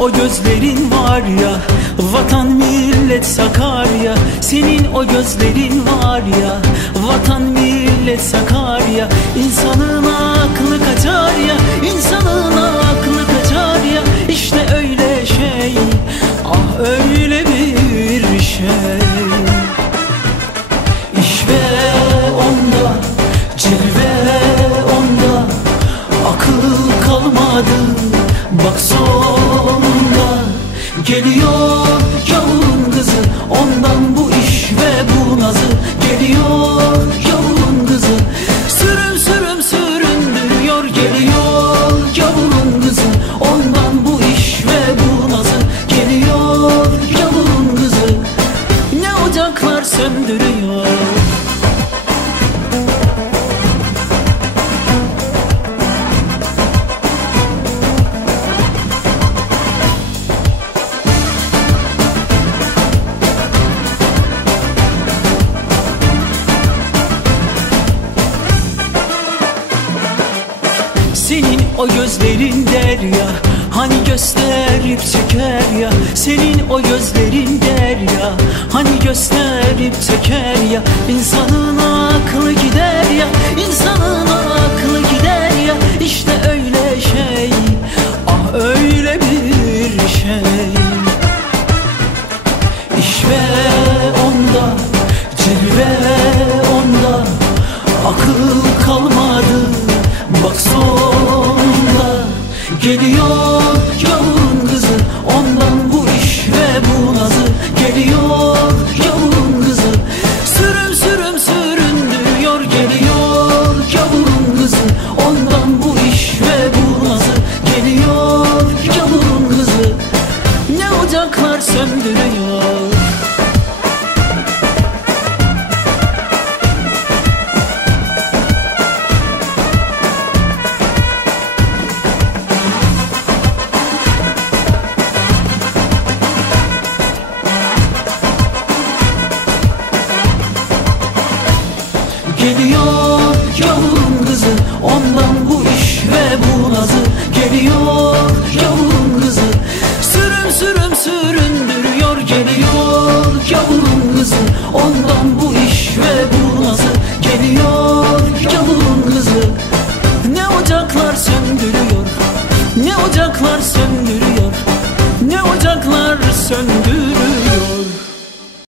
O gözlerin var ya Vatan millet Sakarya Senin o gözlerin var ya Vatan millet Sakarya İnsanın aklı kaçar ya İnsanın aklı kaçar ya. İşte öyle şey Ah öyle bir şey. İşte onda Cilve onda Akıl kalmadı. Bak Geliyor yavun kızı. Ondan bu iş ve bu nazı Geliyor yavun kızı. Sürüm sürüm süründürüyor Geliyor yavun kızı. Ondan bu iş ve bu nazı Geliyor yavun kızı. Ne ocaklar söndürüyor Senin o gözlerin derya. Hani gösterip çeker ya. Senin o gözlerin derya. Hani gösterip çeker ya. İnsanın aklı gider ya. İnsanın aklı gider ya. İşte öyle şey. Ah öyle bir şey. İşte onda Cilve onda. Akıl kalmadı Geliyor Geliyor yavrum kızı Ondan bu iş ve bu nazı. Geliyor yavrum kızı Sürüm sürüm süründürüyor. Geliyor yavrum kızı Ondan bu iş ve bu nazı. Geliyor yavrum kızı Ne ocaklar söndürüyor? Ne ocaklar söndürüyor? Ne ocaklar söndürüyor